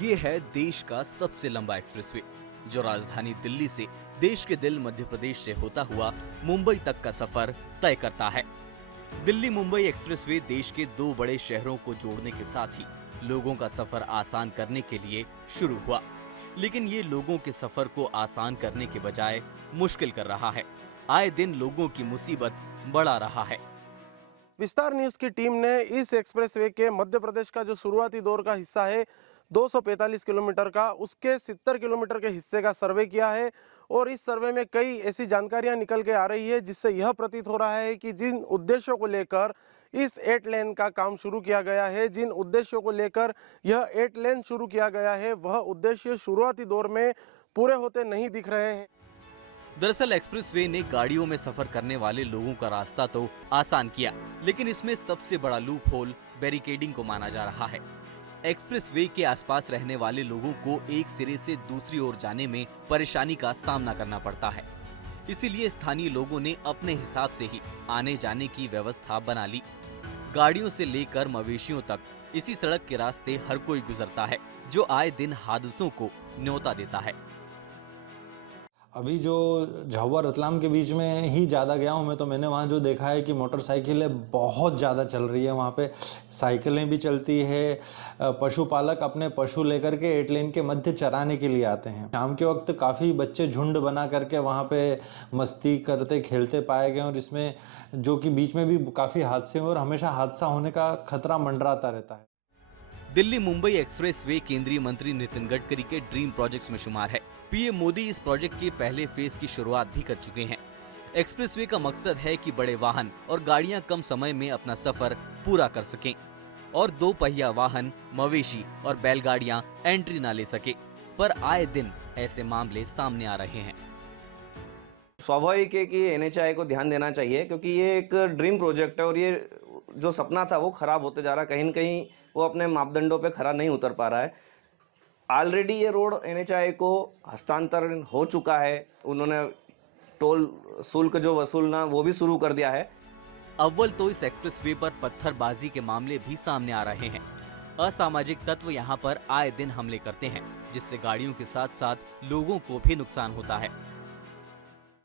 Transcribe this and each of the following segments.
ये है देश का सबसे लंबा एक्सप्रेसवे, जो राजधानी दिल्ली से देश के दिल मध्य प्रदेश से होता हुआ मुंबई तक का सफर तय करता है। दिल्ली मुंबई एक्सप्रेसवे देश के दो बड़े शहरों को जोड़ने के साथ ही लोगों का सफर आसान करने के लिए शुरू हुआ, लेकिन ये लोगों के सफर को आसान करने के बजाय मुश्किल कर रहा है। आए दिन लोगों की मुसीबत बढ़ा रहा है। विस्तार न्यूज की टीम ने इस एक्सप्रेसवे के मध्य प्रदेश का जो शुरुआती दौर का हिस्सा है 245 किलोमीटर का, उसके 70 किलोमीटर के हिस्से का सर्वे किया है। और इस सर्वे में कई ऐसी जानकारियां निकल के आ रही है जिससे यह प्रतीत हो रहा है कि जिन उद्देश्यों को लेकर इस 8 लेन का काम शुरू किया गया है, जिन उद्देश्यों को लेकर यह 8 लेन शुरू किया गया है, वह उद्देश्य शुरुआती दौर में पूरे होते नहीं दिख रहे हैं। दरअसल एक्सप्रेसवे ने गाड़ियों में सफर करने वाले लोगों का रास्ता तो आसान किया, लेकिन इसमें सबसे बड़ा लूप होल बैरिकेडिंग को माना जा रहा है। एक्सप्रेसवे के आसपास रहने वाले लोगों को एक सिरे से दूसरी ओर जाने में परेशानी का सामना करना पड़ता है। इसीलिए स्थानीय लोगों ने अपने हिसाब से ही आने जाने की व्यवस्था बना ली। गाड़ियों से लेकर मवेशियों तक इसी सड़क के रास्ते हर कोई गुजरता है, जो आए दिन हादसों को न्योता देता है। अभी जो झाबुआ रतलाम के बीच में ही ज़्यादा गया हूँ मैं, तो मैंने वहाँ जो देखा है कि मोटरसाइकिलें बहुत ज़्यादा चल रही है। वहाँ पे साइकिलें भी चलती है। पशुपालक अपने पशु लेकर के 8 लेन के मध्य चराने के लिए आते हैं। शाम के वक्त काफ़ी बच्चे झुंड बना करके वहाँ पे मस्ती करते खेलते पाए गए, और इसमें जो कि बीच में भी काफ़ी हादसे हुए और हमेशा हादसा होने का खतरा मंडराता रहता है। दिल्ली मुंबई एक्सप्रेसवे केंद्रीय मंत्री नितिन गडकरी के ड्रीम प्रोजेक्ट्स में शुमार है। पीएम मोदी इस प्रोजेक्ट के पहले फेज की शुरुआत भी कर चुके हैं। एक्सप्रेसवे का मकसद है कि बड़े वाहन और गाड़ियां कम समय में अपना सफर पूरा कर सकें और 2 पहिया वाहन, मवेशी और बैलगाड़ियां एंट्री ना ले सके। पर आए दिन ऐसे मामले सामने आ रहे हैं। स्वाभाविक है कि एनएचआई को ध्यान देना चाहिए, क्योंकि ये एक ड्रीम प्रोजेक्ट है और ये जो सपना था वो खराब होते जा रहा है। कहीं न कहीं वो अपने मापदंडों पे खरा नहीं उतर पा रहा है। ऑलरेडी ये रोड एनएचआई को हस्तांतरण हो चुका है। उन्होंने टोल शुल्क जो वसूलना वो भी शुरू कर दिया है। अव्वल तो इस एक्सप्रेसवे पर पत्थरबाजी के मामले भी सामने आ रहे हैं। असामाजिक तत्व यहाँ पर आए दिन हमले करते हैं, जिससे गाड़ियों के साथ साथ लोगों को भी नुकसान होता है।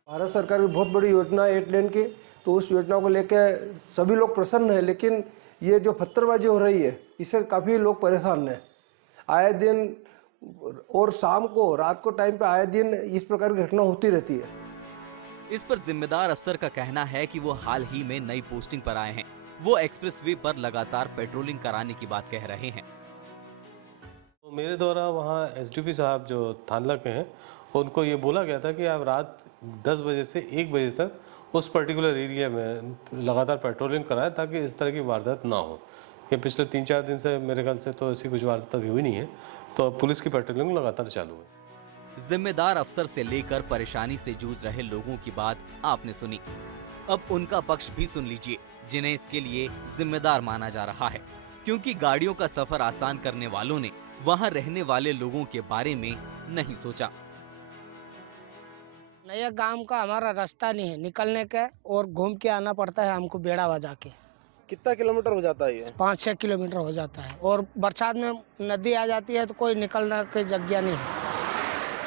भारत सरकार की बहुत बड़ी योजना है 8 लेन की, तो उस योजना को लेकर सभी लोग प्रसन्न हैं, लेकिन ये जो पत्थरबाजी हो रही है इससे काफ़ी लोग परेशान हैं। आए दिन और शाम को रात को टाइम पे आए दिन इस प्रकार की घटना होती रहती है। इस पर जिम्मेदार अफसर का कहना है कि वो हाल ही में नई पोस्टिंग पर आए हैं। वो एक्सप्रेसवे पर लगातार पेट्रोलिंग कराने की बात कह रहे हैं। तो मेरे द्वारा वहाँ एसडीपी साहब जो थानला के हैं, उनको ये बोला गया था कि आप रात 10 बजे से 1 बजे तक उस पर्टिकुलर एरिया में लगातार पेट्रोलिंग कराएं, ताकि इस तरह की वारदात ना हो। कि पिछले 3-4 दिन से मेरे ख्याल से तो ऐसी कुछ वारदात हुई नहीं है, तो पुलिस की पेट्रोलिंग लगातार चालू है। जिम्मेदार अफसर से लेकर परेशानी से जूझ रहे लोगों की बात आपने सुनी। अब उनका पक्ष भी सुन लीजिए, जिन्हें इसके लिए जिम्मेदार माना जा रहा है, क्योंकि गाड़ियों का सफर आसान करने वालों ने वहां रहने वाले लोगों के बारे में नहीं सोचा। नया गांव का हमारा रास्ता नहीं है निकलने का, और घूम के आना पड़ता है हमको बेड़ा बजा के। कितना किलोमीटर हो जाता है ये? 5-6 किलोमीटर हो जाता है, और बरसात में नदी आ जाती है तो कोई निकलने की जगह नहीं है।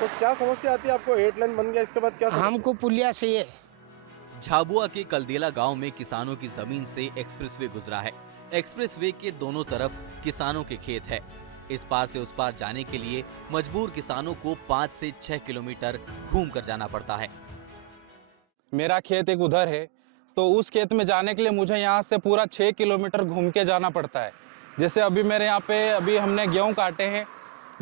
तो क्या समस्या आती है आपको? 8 लेन बन गया, इसके बाद क्या समस्या? हमको पुलिया चाहिए। झाबुआ के कलदेला गांव में किसानों की जमीन से एक्सप्रेसवे गुजरा है। एक्सप्रेसवे के दोनों तरफ किसानों के खेत है। इस पार से उस पार जाने के लिए मजबूर किसानों को 5 से 6 किलोमीटर घूम कर जाना पड़ता है। मेरा खेत एक उधर है, तो उस खेत में जाने के लिए मुझे यहाँ से पूरा 6 किलोमीटर घूम के जाना पड़ता है। जैसे अभी मेरे यहाँ पे अभी हमने गेहूँ काटे हैं,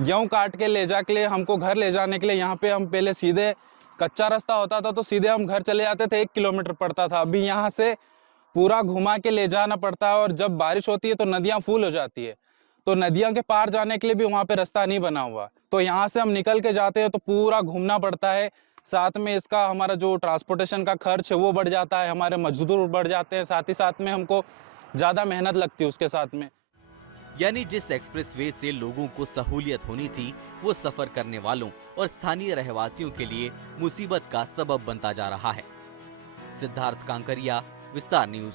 गेहूँ काट के ले जा के लिए हमको घर ले जाने के लिए यहाँ पे हम पहले सीधे कच्चा रास्ता होता था तो सीधे हम घर चले जाते थे, 1 किलोमीटर पड़ता था। अभी यहाँ से पूरा घुमा के ले जाना पड़ता है, और जब बारिश होती है तो नदियाँ फुल हो जाती है, तो नदियों के पार जाने के लिए भी वहाँ पे रास्ता नहीं बना हुआ। तो यहाँ से हम निकल के जाते हैं तो पूरा घूमना पड़ता है। साथ में इसका हमारा जो ट्रांसपोर्टेशन का खर्च है वो बढ़ जाता है, हमारे मजदूर बढ़ जाते हैं, साथ ही साथ में हमको ज़्यादा मेहनत लगती है उसके साथ में। यानी जिस एक्सप्रेसवे से लोगों को सहूलियत होनी थी, वो सफर करने वालों और स्थानीय रहवासियों के लिए मुसीबत का सबब बनता जा रहा है। सिद्धार्थ कांकरिया, विस्तार न्यूज।